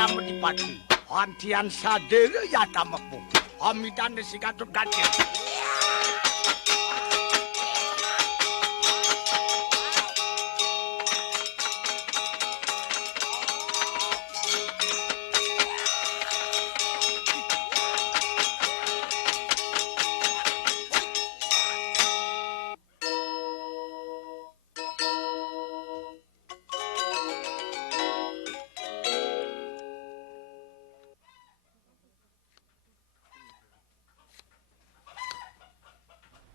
yang menipati hantian sadere ya tamapu hamidan sigatut gante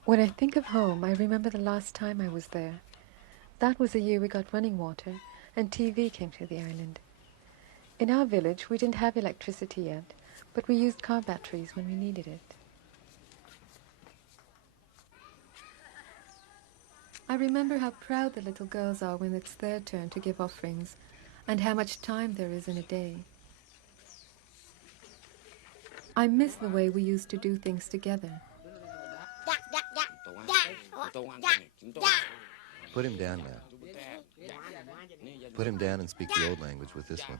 When I think of home, I remember the last time I was there. That was the year we got running water and TV came to the island. In our village, we didn't have electricity yet, but we used car batteries when we needed it. I remember how proud the little girls are when it's their turn to give offerings, and how much time there is in a day. I miss the way we used to do things together. Put him down now. Put him down and speak the old language with this one.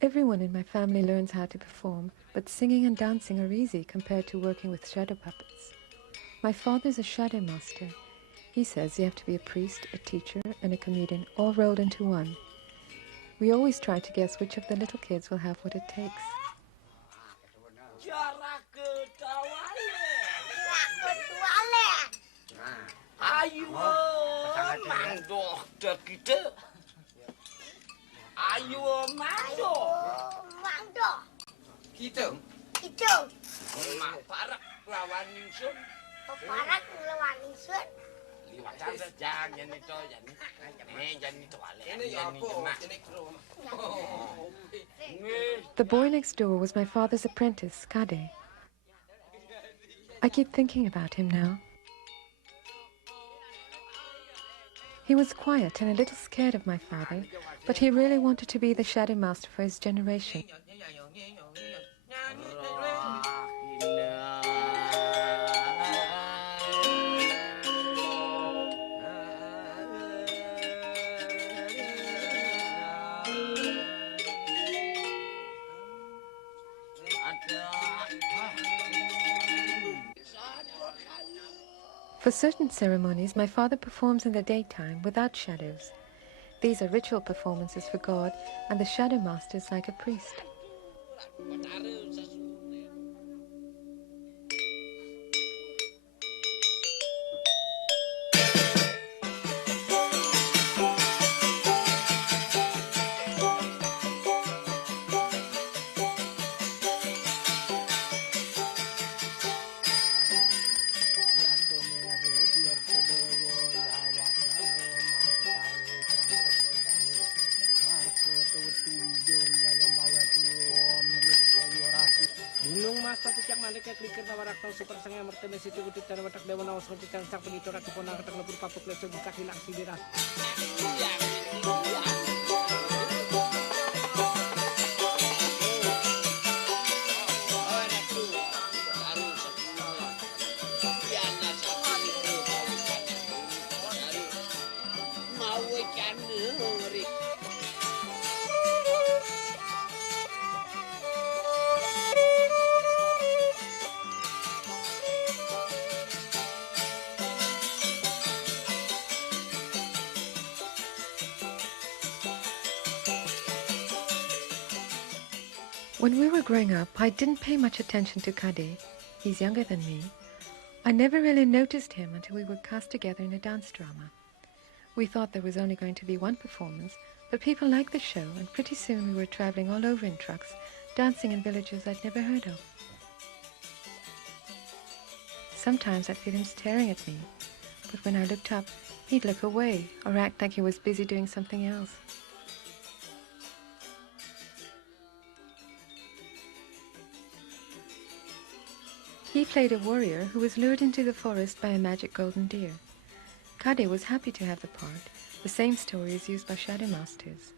Everyone in my family learns how to perform, but singing and dancing are easy compared to working with shadow puppets. My father's a shadow master. He says you have to be a priest, a teacher, and a comedian all rolled into one. We always try to guess which of the little kids will have what it takes. Ayo, mandok kita. Ayo, mandok. Kita. Mak parak lawan ningsun. Parak lawan ningsun. Liwatan saja jangan itu. Ini apa? The boy next door was my father's apprentice, Kade. I keep thinking about him now. He was quiet and a little scared of my father, but he really wanted to be the shadow master for his generation. For certain ceremonies, my father performs in the daytime without shadows. These are ritual performances for God, and the shadow master is like a priest. Klikir nawarak tau super sanga mertene situ utit tan watak dewa nawas ngerti cangcang penito rak kepona ketak lebur papuk leso buka hilang sidiras. When we were growing up, I didn't pay much attention to Kade. He's younger than me. I never really noticed him until we were cast together in a dance drama. We thought there was only going to be one performance, but people liked the show, and pretty soon we were traveling all over in trucks, dancing in villages I'd never heard of. Sometimes I'd feel him staring at me, but when I looked up, he'd look away or act like he was busy doing something else. He played a warrior who was lured into the forest by a magic golden deer. Kade was happy to have the part. The same story is used by shadow masters.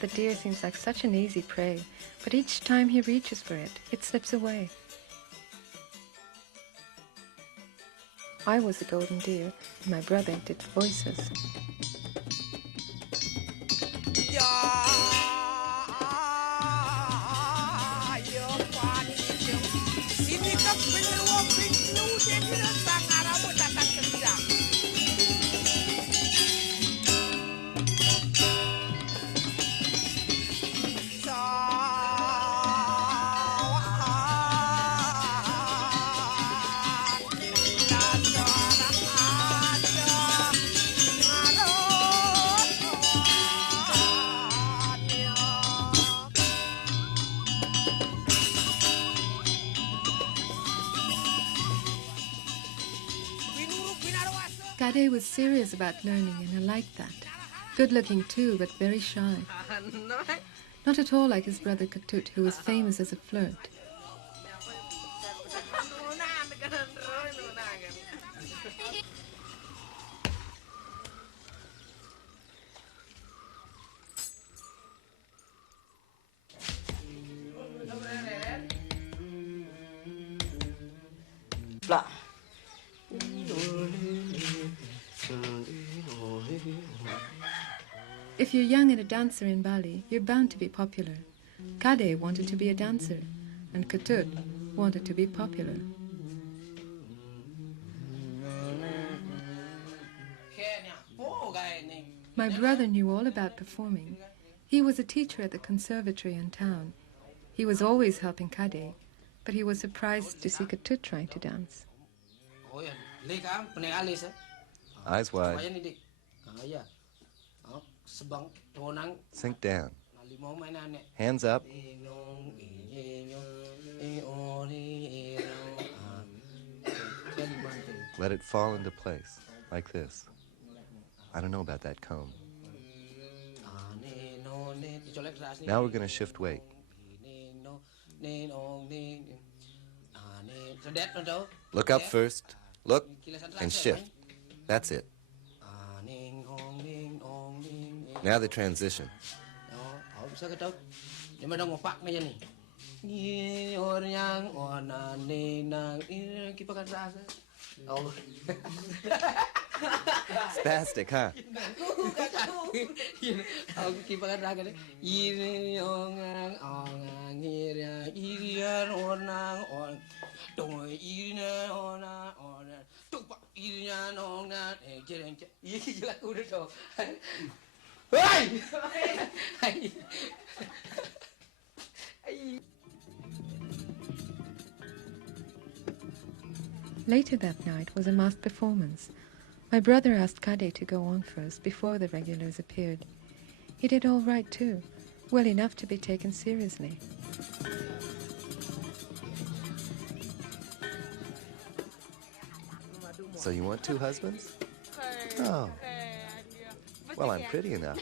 The deer seems like such an easy prey, but each time he reaches for it, it slips away. I was the golden deer, and my brother did the voices. Kade was serious about learning, and I liked that. Good-looking too, but very shy. Not at all like his brother Ketut, who was famous as a flirt. If you're young and a dancer in Bali, you're bound to be popular. Kade wanted to be a dancer, and Ketut wanted to be popular. My brother knew all about performing. He was a teacher at the conservatory in town. He was always helping Kade, but he was surprised to see Ketut trying to dance. Eyes wide. Sink down. Hands up. Let it fall into place, like this. I don't know about that comb. Now we're going to shift weight. Look up first. Look and shift. That's it. Now the transition. Spastic, huh? Later that night was a masked performance. My brother asked Kade to go on first before the regulars appeared. He did all right too, well enough to be taken seriously. So you want two husbands? Oh. Well, I'm pretty enough.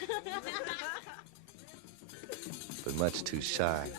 But much too shy.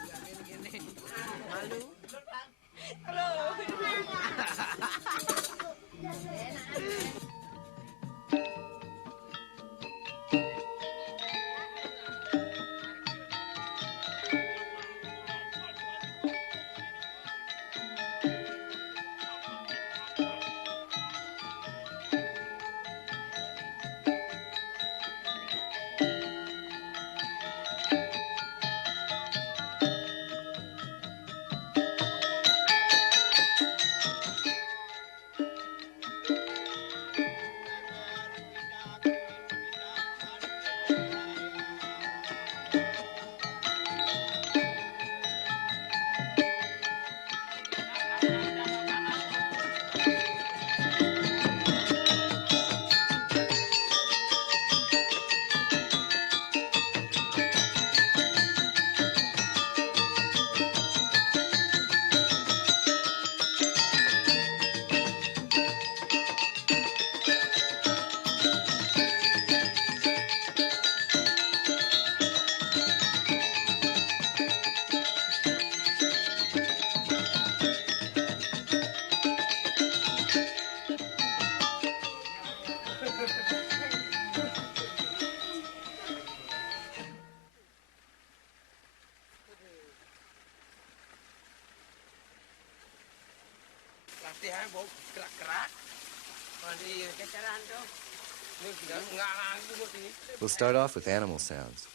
We'll start off with animal sounds.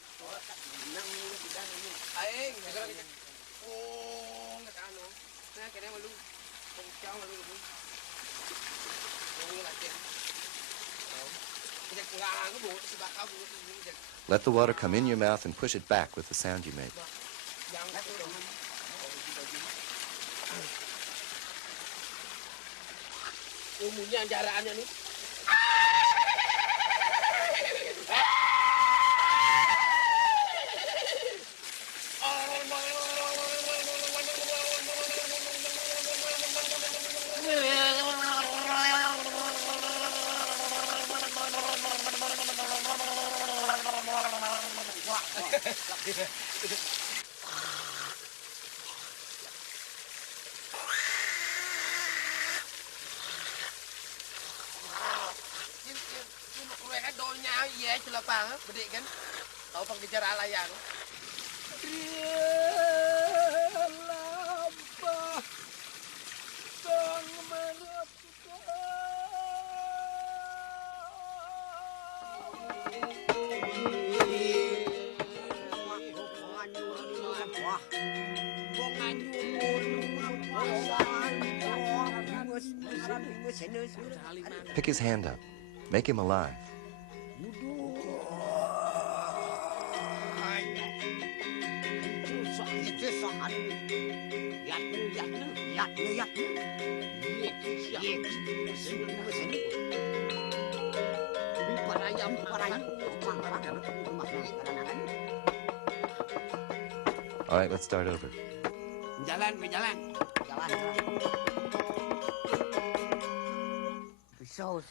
Let the water come in your mouth and push it back with the sound you make. Pick his hand up. Make him alive. All right, let's start over.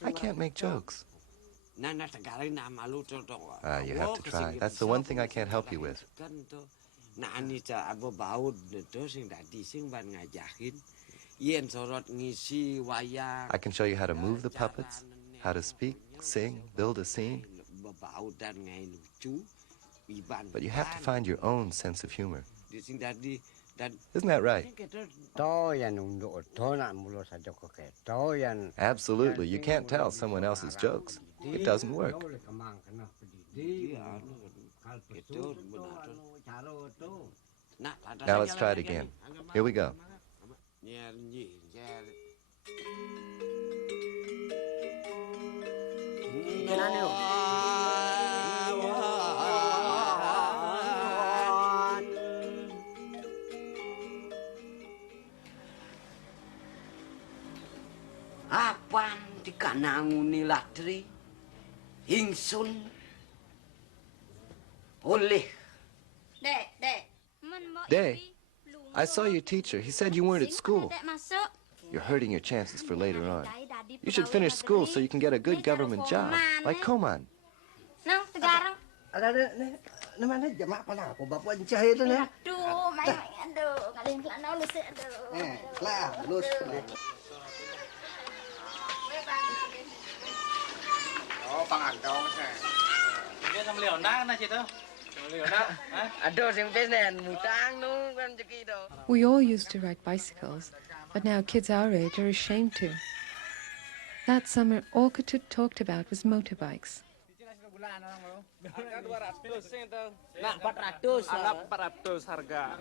I can't make jokes. You have to try. That's the one thing I can't help you with. I can show you how to move the puppets, how to speak, sing, build a scene. But you have to find your own sense of humor. Isn't that right? Absolutely. You can't tell someone else's jokes. It doesn't work. Now let's try it again. Here we go. Apan dikananguni latri ingsun oleh. Day, I saw your teacher. He said you weren't at school. You're hurting your chances for later on. You should finish school so you can get a good government job, like Koman. We all used to ride bicycles, but now kids our age are ashamed to. That summer, all Ketut talked about was motorbikes. Anggap 400 harga.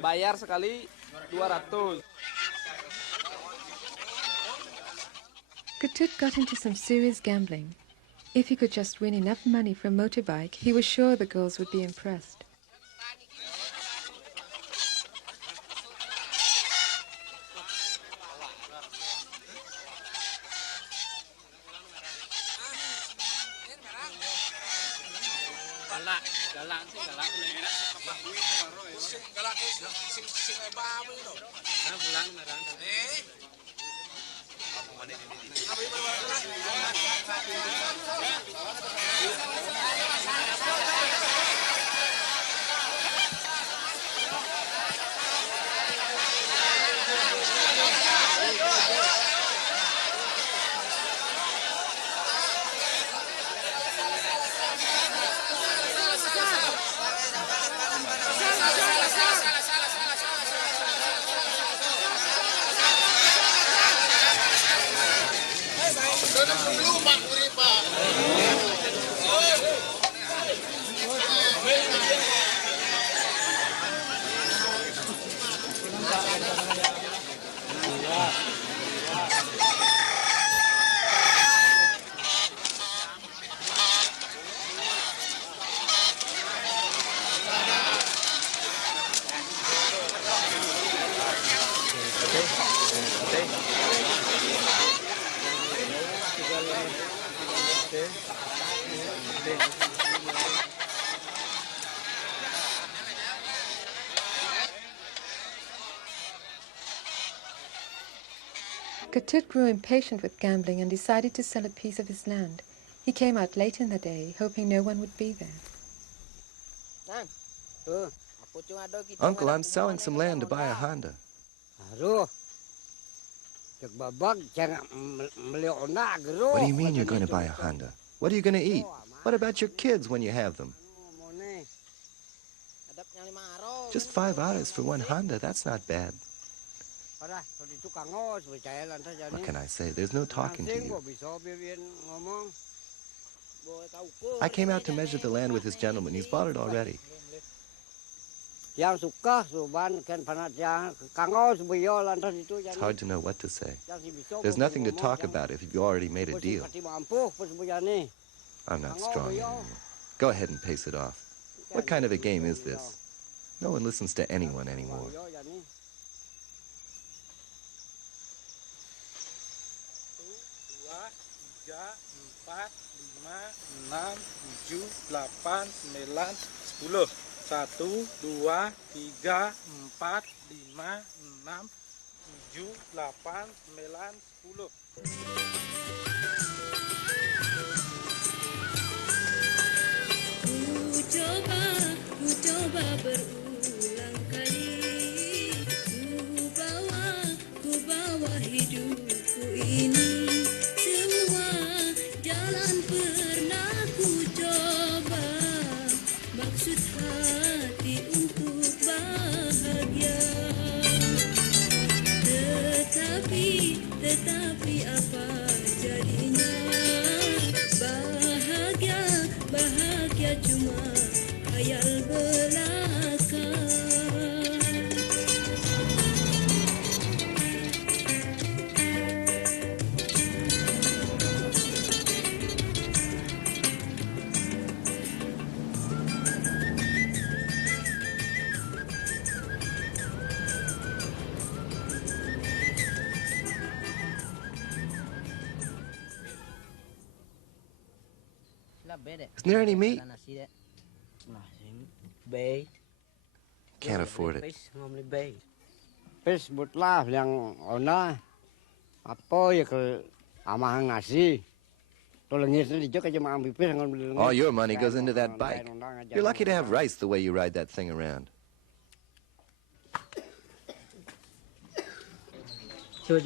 Bayar sekali 200. Ketut got into some serious gambling. If he could just win enough money for a motorbike, he was sure the girls would be impressed. Ketut grew impatient with gambling and decided to sell a piece of his land. He came out late in the day, hoping no one would be there. Uncle, I'm selling some land to buy a Honda. What do you mean you're going to buy a Honda? What are you going to eat? What about your kids when you have them? Just 5 hours for one Honda, that's not bad. What can I say? There's no talking to you. I came out to measure the land with this gentleman. He's bought it already. It's hard to know what to say. There's nothing to talk about if you've already made a deal. I'm not strong anymore. Go ahead and pace it off. What kind of a game is this? No one listens to anyone anymore. 'Ku coba berulang kali, ku bawa hidupku ini. Semua jalan pernah ku coba, maksud hati untuk bahagia. Tetapi apa jadinya? Bahagia cuma khayal belaka. Isn't there any meat? Can't afford it. Pes butlah yang ona apa ya ke amahang nasi. All your money goes into that bike. You're lucky to have rice the way you ride that thing around. Where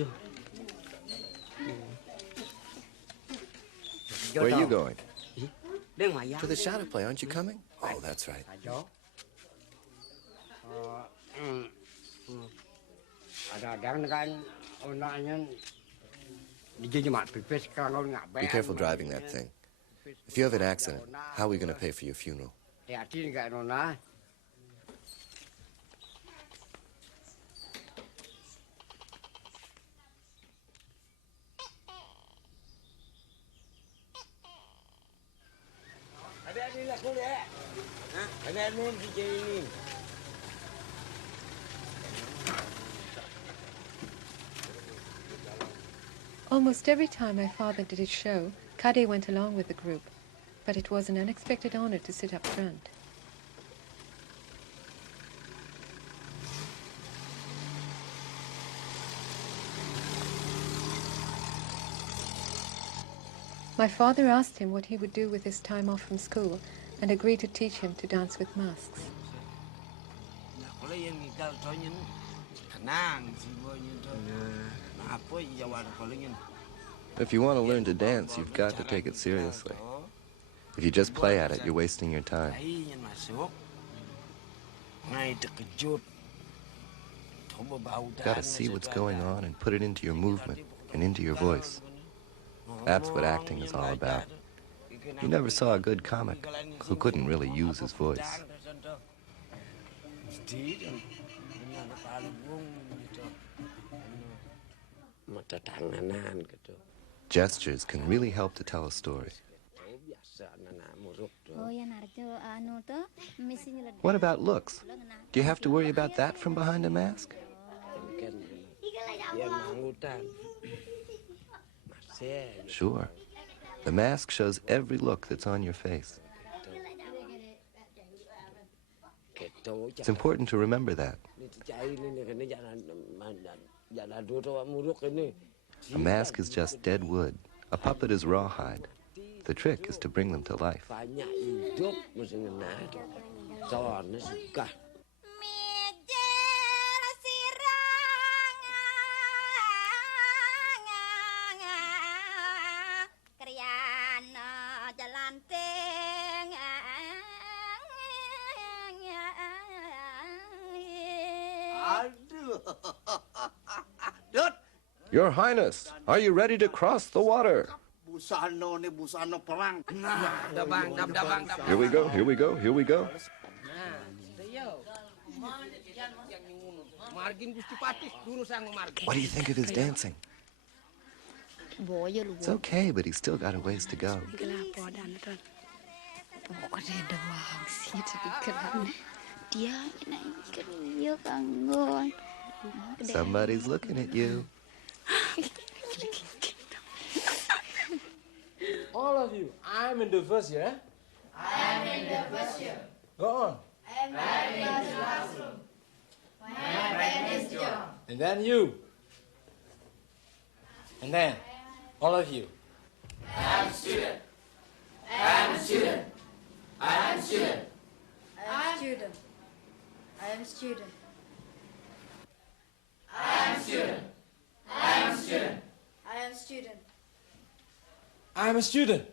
are you going? To the shadow play, aren't you coming? Oh, that's right. Be careful driving that thing. If you have an accident, how are we going to pay for your funeral? Almost every time my father did his show, Kade went along with the group, but it was an unexpected honor to sit up front. My father asked him what he would do with his time off from school and agreed to teach him to dance with masks. If you want to learn to dance, you've got to take it seriously. If you just play at it, you're wasting your time. Got to see what's going on and put it into your movement and into your voice. That's what acting is all about. You never saw a good comic who couldn't really use his voice. Gestures can really help to tell a story. What about looks? Do you have to worry about that from behind a mask? Sure. The mask shows every look that's on your face. It's important to remember that. A mask is just dead wood. A puppet is rawhide. The trick is to bring them to life. Banyak hidup mesti ngena. Soalnya suka. Mejer sirang Kriana jalan teng Aduh. Dut. Your Highness, are you ready to cross the water? Busano ni busano perang. Dabang. Here we go, here we go, here we go. What do you think of his dancing? It's okay, but he's still got a ways to go. Somebody's looking at you. All of you, I'm in the first year. I'm in the first year. Go on. I'm in the classroom. My friend is John. And then you. And then, all of you. I'm student. I'm student. I'm student. I'm student. I'm student. I'm student. I'm student. I'm student. I'm a student.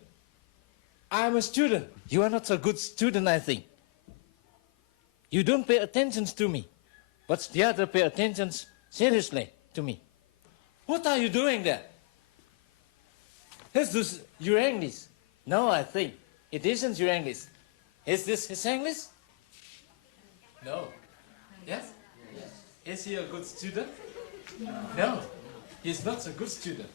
I'm a student. You are not a good student, I think. You don't pay attention to me, but the other pay attention seriously to me. What are you doing there? Is this your English? No, I think it isn't your English. Is this his English? No. Yes? Yes. Is he a good student? No. He's not a good student.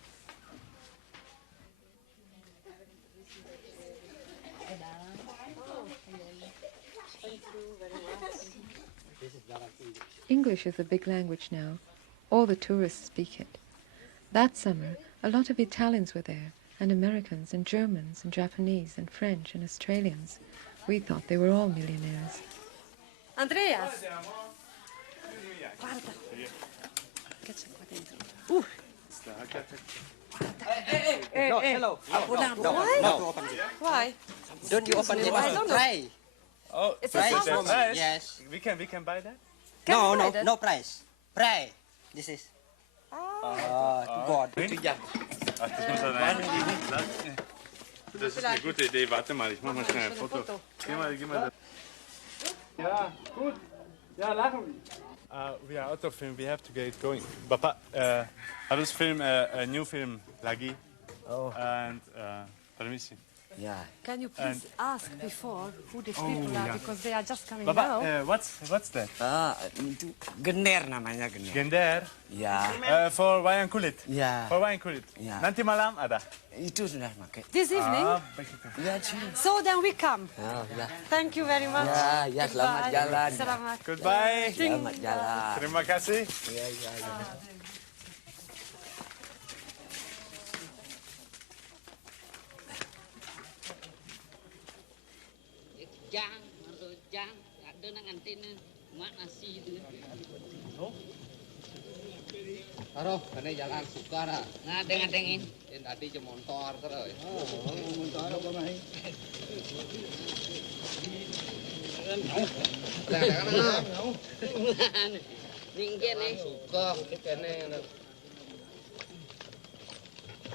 English is a big language now. All the tourists speak it. That summer, a lot of Italians were there, and Americans, and Germans, and Japanese, and French, and Australians. We thought they were all millionaires. Andreas! Guarda. Che c'è qua dentro? Hello. Why? Don't you open it? I don't know. Try. Oh, It's a price? song. Yes. We can buy that. Can you buy that? No price. Pray. This is. To God. Ach, das muss er rein. Das ist eine gute Idee. Warte mal, ich mach mal schnell ein Foto. Geh mal. Ja, gut. Ja, lachen. We are out of film. We have to get going. Papa, I just film a new film, Lagi. Oh. And permission. Yeah. Can you please ask before who these people are, because they are just coming Papa, now. what's that? Itu gender namanya gender. Gender. Ya. For wayang kulit. Ya. For wayang kulit. Ya. Nanti malam ada. Itu sudah pakai. This evening? Ya, sini. So then we come. Ya. Thank you very much. Ya, selamat Goodbye. jalan. Selamat. Goodbye. Selamat jalan. Terima kasih. Ya. Jang, ada nang antena mak nasi itu. Aduh, kene jalan suka dah. Ngadeng-ngadengin. Tadi je motor terus. Motor apa mai? Ninggian nih. Suka kene.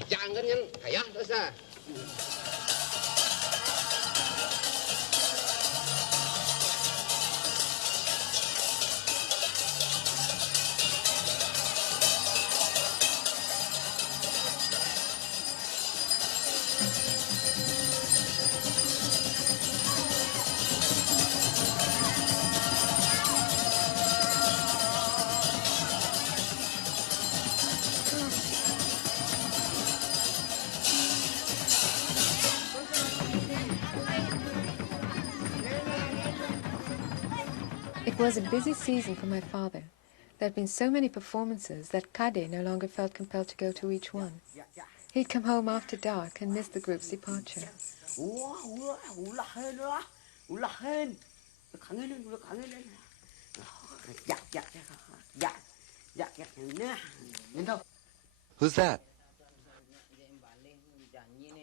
Jangan kan, ayo terus ah. It was a busy season for my father. There had been so many performances that Kade no longer felt compelled to go to each one. He'd come home after dark and miss the group's departure. Ulahin. Kangenin. Ya. Nah. Who's that?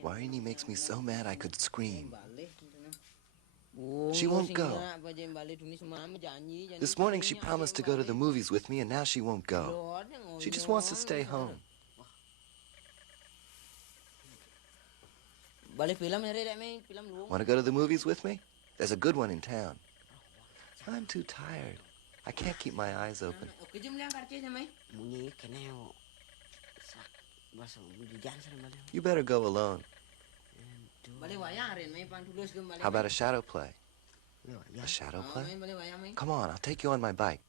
Warini makes me so mad I could scream. She won't go. This morning she promised to go to the movies with me, and now she won't go. She just wants to stay home. Want to go to the movies with me? There's a good one in town. I'm too tired. I can't keep my eyes open. You better go alone. How about a shadow play? A shadow play? Come on, I'll take you on my bike.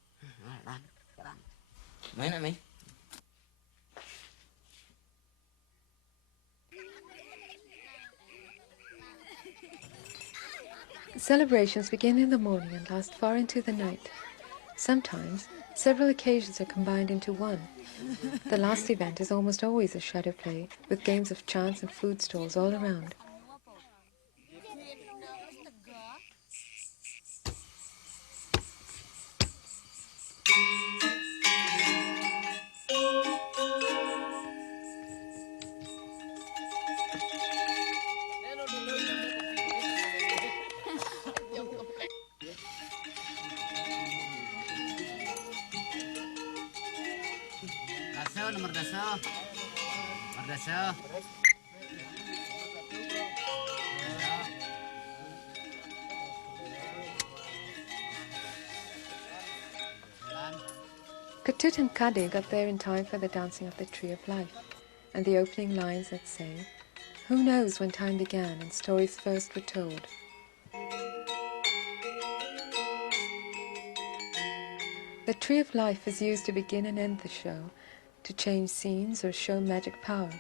Celebrations begin in the morning and last far into the night. Sometimes, several occasions are combined into one. The last event is almost always a shadow play, with games of chance and food stalls all around. Nomor daso. Katut and Kade got there in time for the dancing of the Tree of Life, and the opening lines that say, "Who knows when time began and stories first were told?" The Tree of Life is used to begin and end the show, to change scenes or show magic power.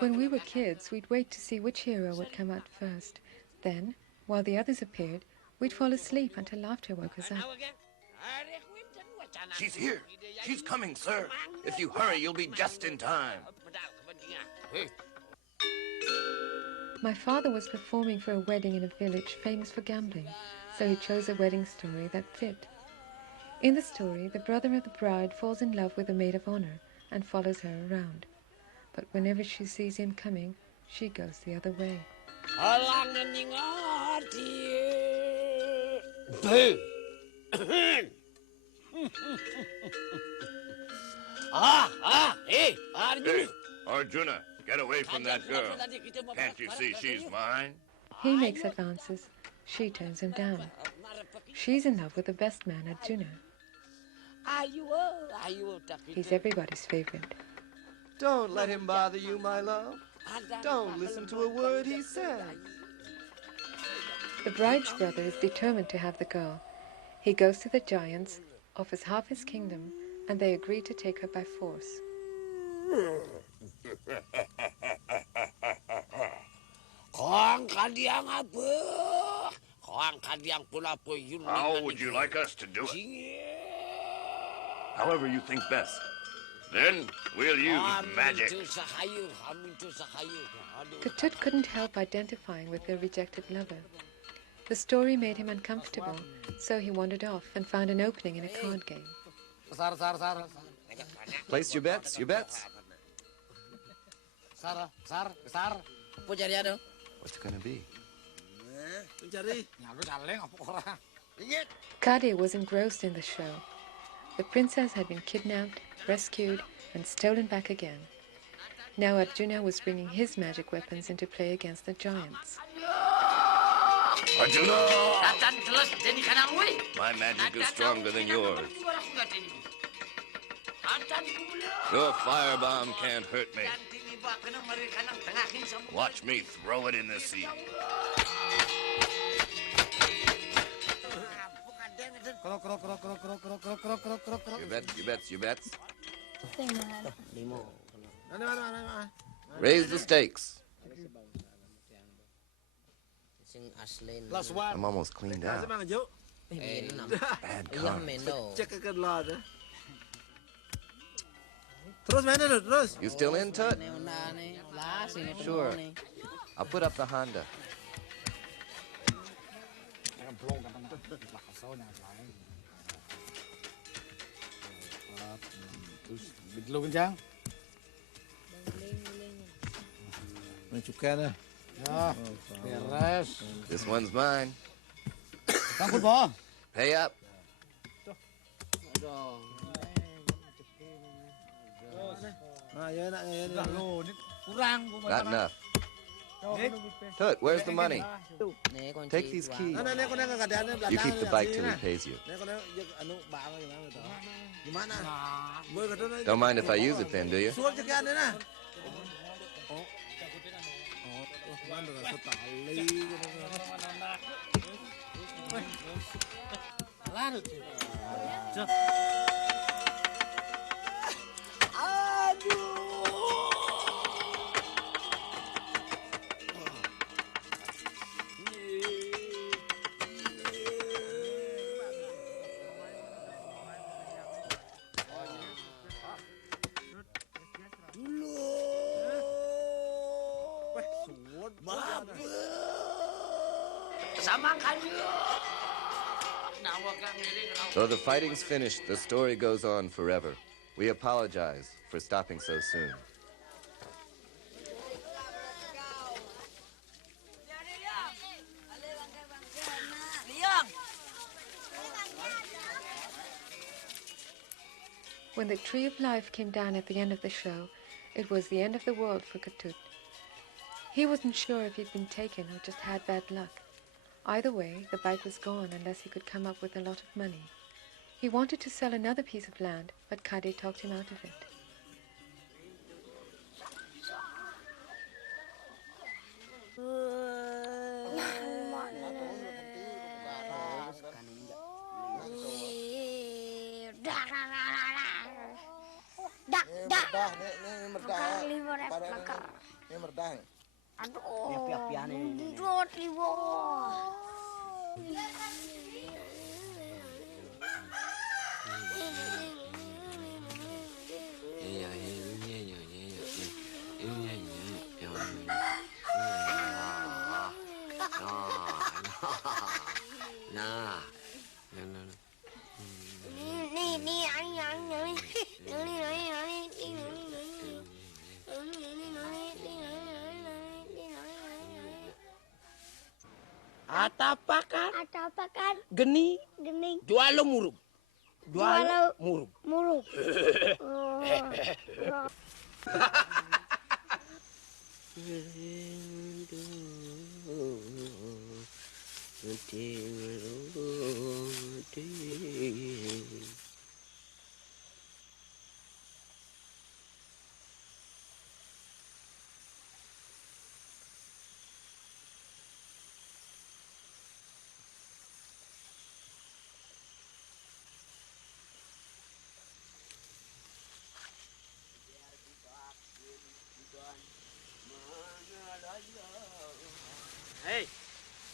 When we were kids, we'd wait to see which hero would come out first. Then, while the others appeared, we'd fall asleep until laughter woke us up. She's here. She's coming, sir. If you hurry, you'll be just in time. My father was performing for a wedding in a village famous for gambling, so he chose a wedding story that fit. In the story, the brother of the bride falls in love with a maid of honor and follows her around. But whenever she sees him coming, she goes the other way. Hey, Arjuna, get away from that girl. Can't you see she's mine? He makes advances. She turns him down. She's in love with the best man, Arjuna. He's everybody's favorite. Don't let him bother you, my love. Don't listen to a word he says. The bride's brother is determined to have the girl. He goes to the giants, offers half his kingdom, and they agree to take her by force. How would you like us to do it? However you think best. Then we'll use magic. Katut couldn't help identifying with their rejected lover. The story made him uncomfortable, so he wandered off and found an opening in a card game. Place your bets, your bets. What's it gonna be? Kade was engrossed in the show. The princess had been kidnapped, rescued, and stolen back again. Now Arjuna was bringing his magic weapons into play against the giants. Arjuna! My magic is stronger than yours. Your firebomb can't hurt me. Watch me throw it in the sea. You bets. Raise the stakes. I'm almost cleaned out. Bad karma. You still into it? Sure. I'll put up the Honda. This one's mine. Pay up. Not enough. Tut, where's the money? Take these keys. You keep the bike till he pays you. Don't mind if I use it then, do you? Though the fighting's finished, the story goes on forever. We apologize for stopping so soon. When the Tree of Life came down at the end of the show, it was the end of the world for Ketut. He wasn't sure if he'd been taken or just had bad luck. Either way, the bike was gone unless he could come up with a lot of money. He wanted to sell another piece of land, but Kade talked him out of it. Atapakan? Geni? Jual lo murug. Murug.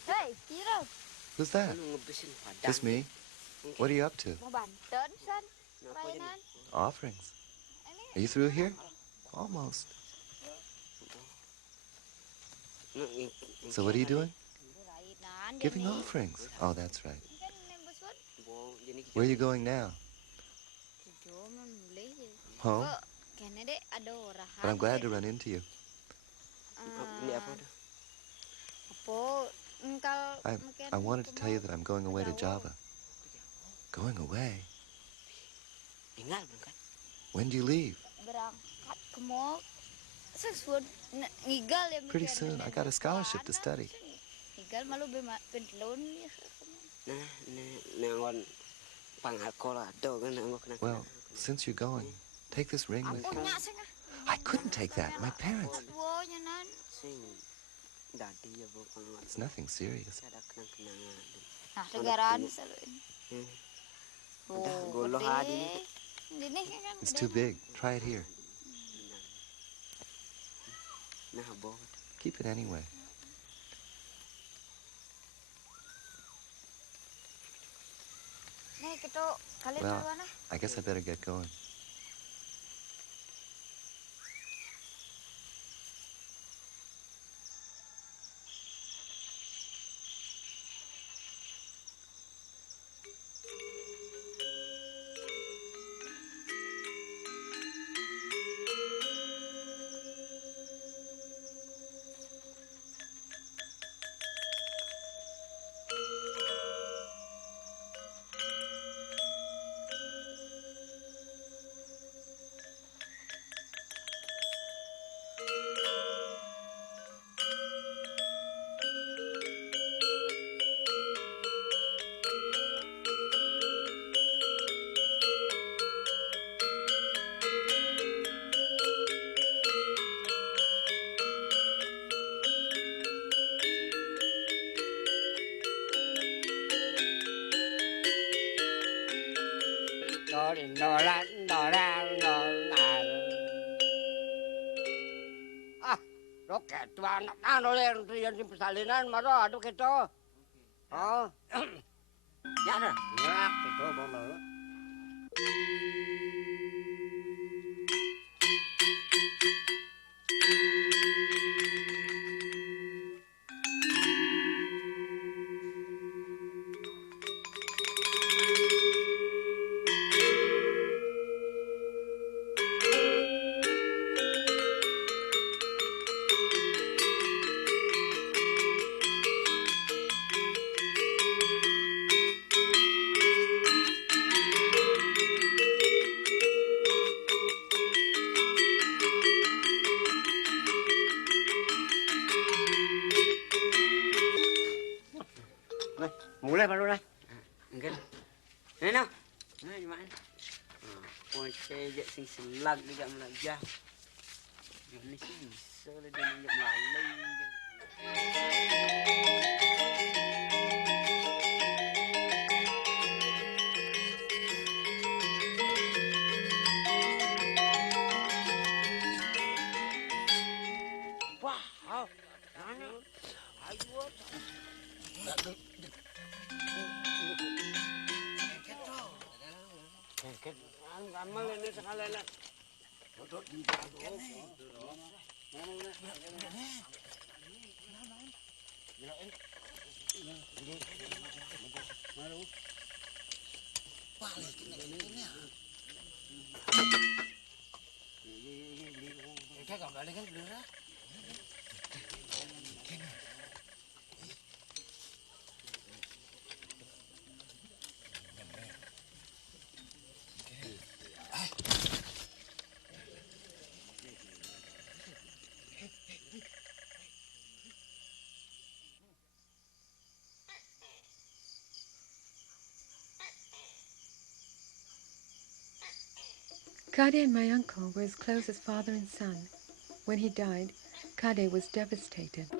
Hey, Hero. Who's that? Just me? What are you up to? Offerings. Are you through here? Almost. So what are you doing? Giving offerings. Oh, that's right. Where are you going now? Home? But I'm glad to run into you. I wanted to tell you that I'm going away to Java. Going away? When do you leave? Berangkat ke mall. Sexwood ngigal ya. Pretty soon. I got a scholarship to study. Ngigal malu pentelon ya. Well, since you're going, take this ring with you. I couldn't take that. My parents. It's nothing serious. Nah, negaraan selalu. It's too big. Try it here. Keep it anyway. Well, I guess I better get going. Roket tua anak nano ler trian di persalinan maro aduh keto. Oh. Ya dah. Ya keto bomo. Mulai baru lah. Enggak. Ini no. Nah, gimana? Oh, saya je sing selag juga melajah. Ini sih bisa lah dia minyak melalui. Wah, mana? Ayo. Amal ini sekali lah. Kade and my uncle were as close as father and son. When he died, Kade was devastated.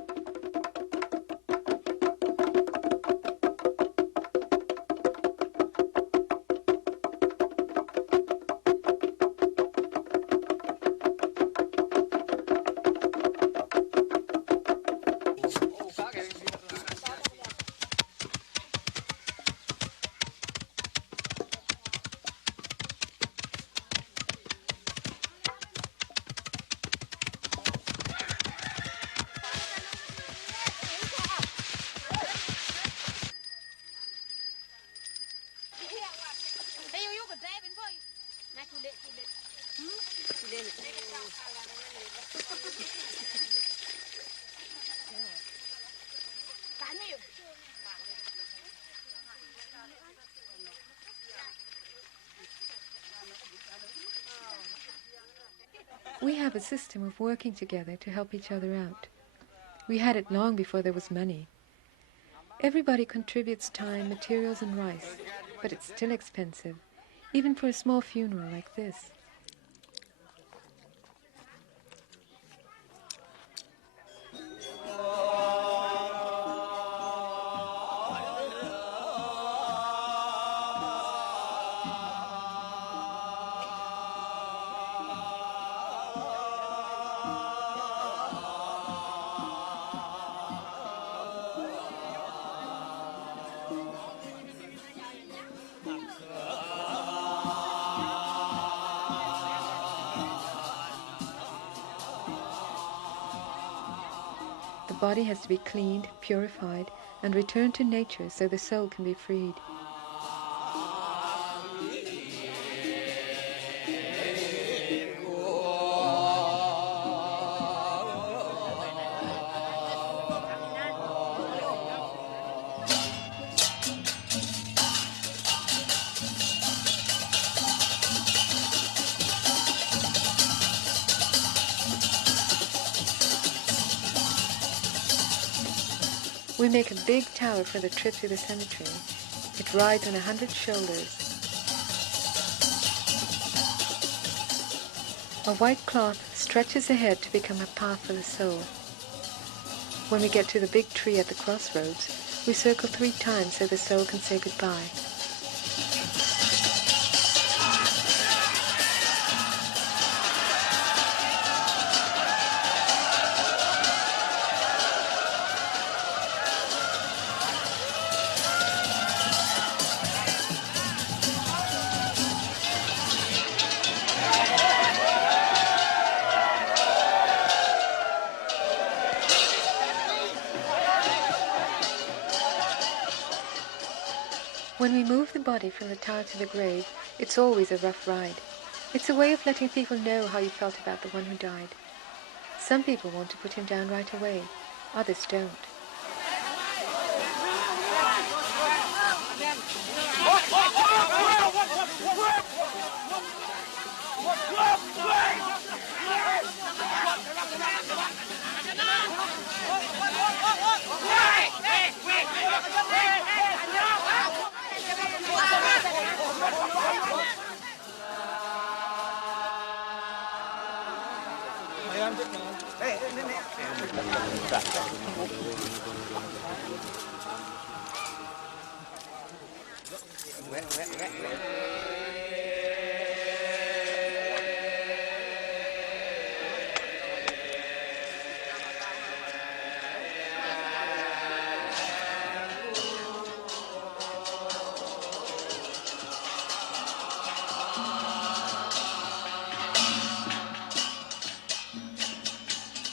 We have a system of working together to help each other out. We had it long before there was money. Everybody contributes time, materials and rice, but it's still expensive, even for a small funeral like this. The body has to be cleaned, purified, and returned to nature so the soul can be freed. We make a big tower for the trip to the cemetery. It rides on 100 shoulders. A white cloth stretches ahead to become a path for the soul. When we get to the big tree at the crossroads, we circle 3 times so the soul can say goodbye. When we move the body from the tower to the grave, it's always a rough ride. It's a way of letting people know how you felt about the one who died. Some people want to put him down right away, others don't.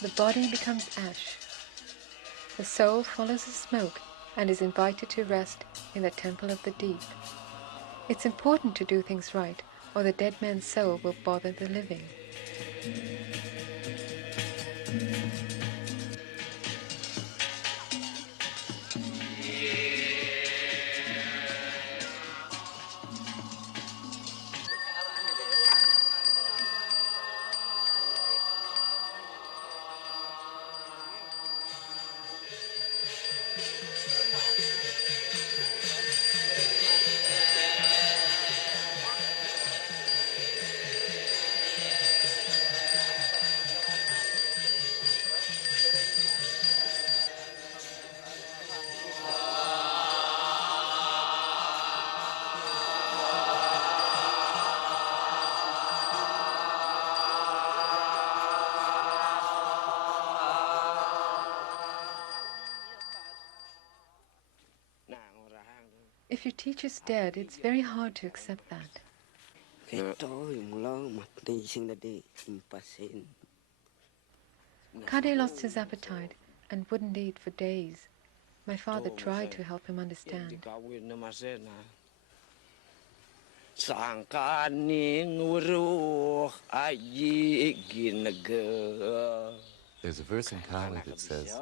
The body becomes ash. The soul follows the smoke and is invited to rest in the temple of the deep. It's important to do things right, or the dead man's soul will bother the living. If your teacher's dead, it's very hard to accept that. Kade lost his appetite and wouldn't eat for days. My father tried to help him understand. There's a verse in Kali that says,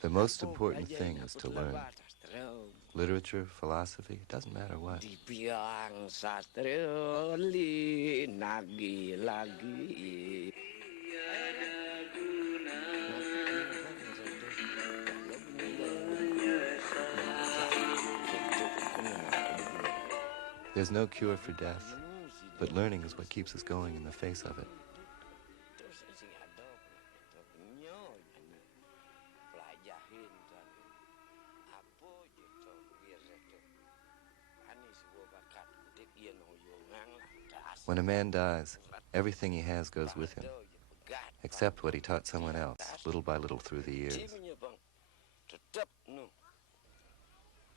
the most important thing is to learn. Literature, philosophy, doesn't matter what. There's no cure for death, but learning is what keeps us going in the face of it. When a man dies, everything he has goes with him, except what he taught someone else, little by little through the years.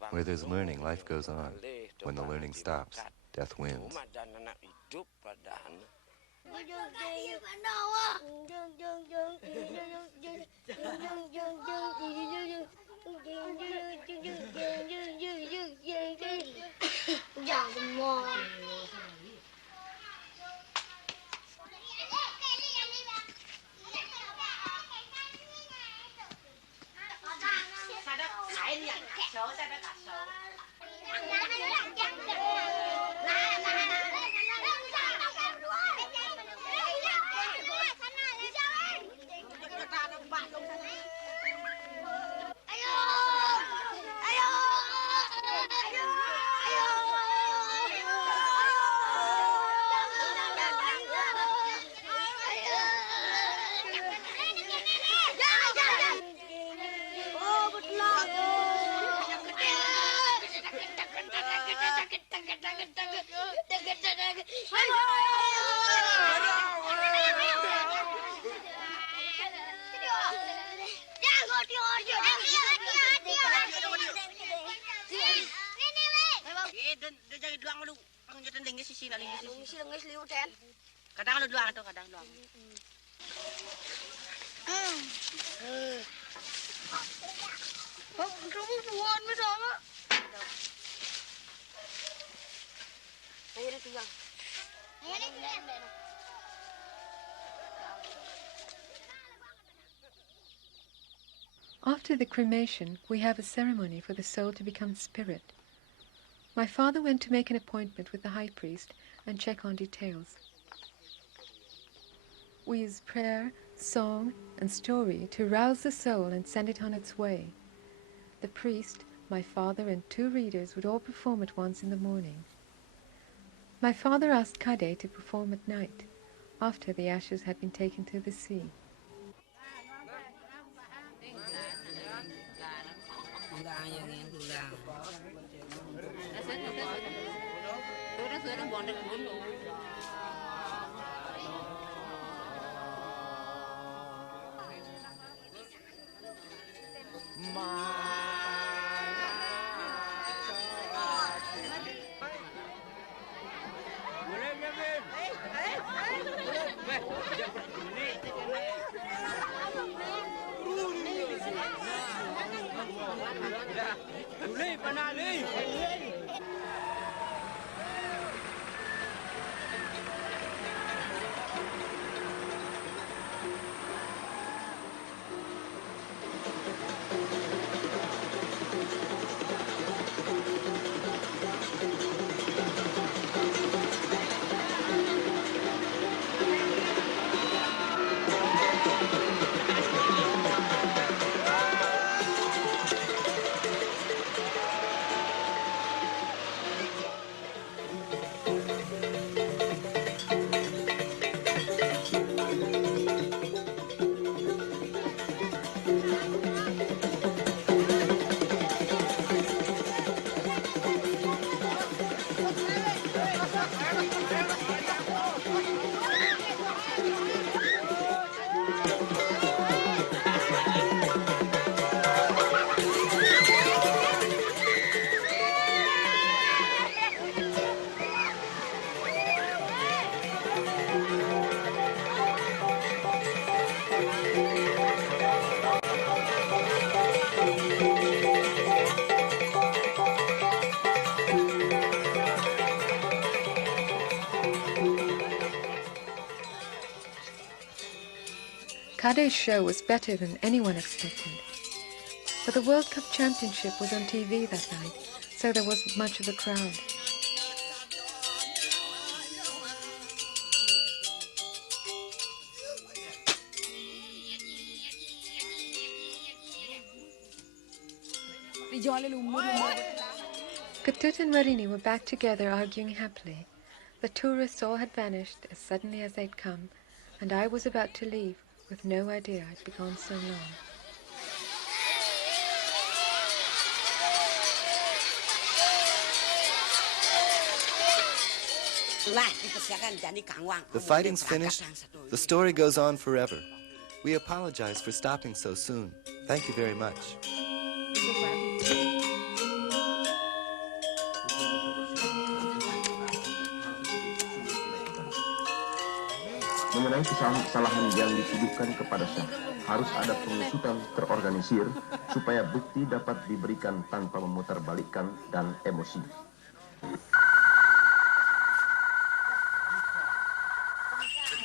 Where there's learning, life goes on. When the learning stops, death wins. After the cremation, we have a ceremony for the soul to become spirit. My father went to make an appointment with the high priest and check on details. We use prayer, song, and story to rouse the soul and send it on its way. The priest, my father, and 2 readers would all perform at once in the morning. My father asked Kade to perform at night, after the ashes had been taken to the sea. Kade's show was better than anyone expected. But the World Cup Championship was on TV that night, so there wasn't much of a crowd. Ketut and Marini were back together arguing happily. The tourists all had vanished as suddenly as they'd come, and I was about to leave with no idea I'd be gone so long. The fighting's finished. The story goes on forever. We apologize for stopping so soon. Thank you very much. Mengenai kesalahan yang dituduhkan kepada Syah, harus ada pengusutan terorganisir supaya bukti dapat diberikan tanpa memutarbalikkan dan emosi.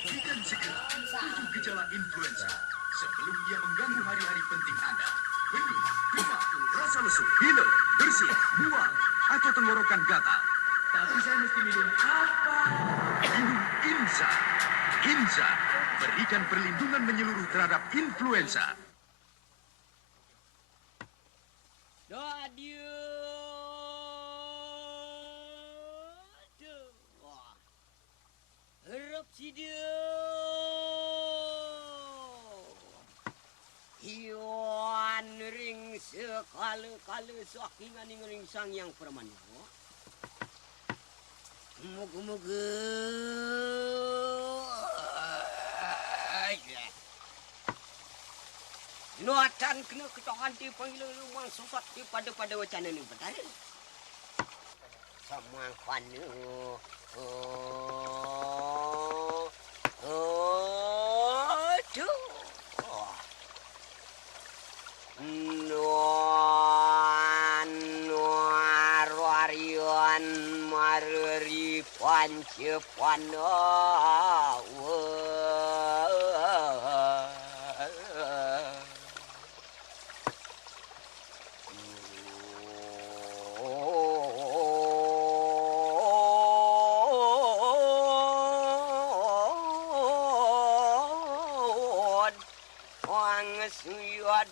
Hentikan segera 7 gejala influenza sebelum ia mengganggu hari-hari penting Anda. Hening, demam, rasa lesu, pilek, bersin, mual, atau tenggorokan gatal. Tapi saya mesti minum apa? Minum Inza. Inza berikan perlindungan menyeluruh terhadap influenza. Hiwan ring sekala-kala sakingan ring sang yang permana. Moga-moga nuatan kena ketahan di panggilan rumah sosok di pada wacana ni benar. Sama kanu.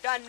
Dan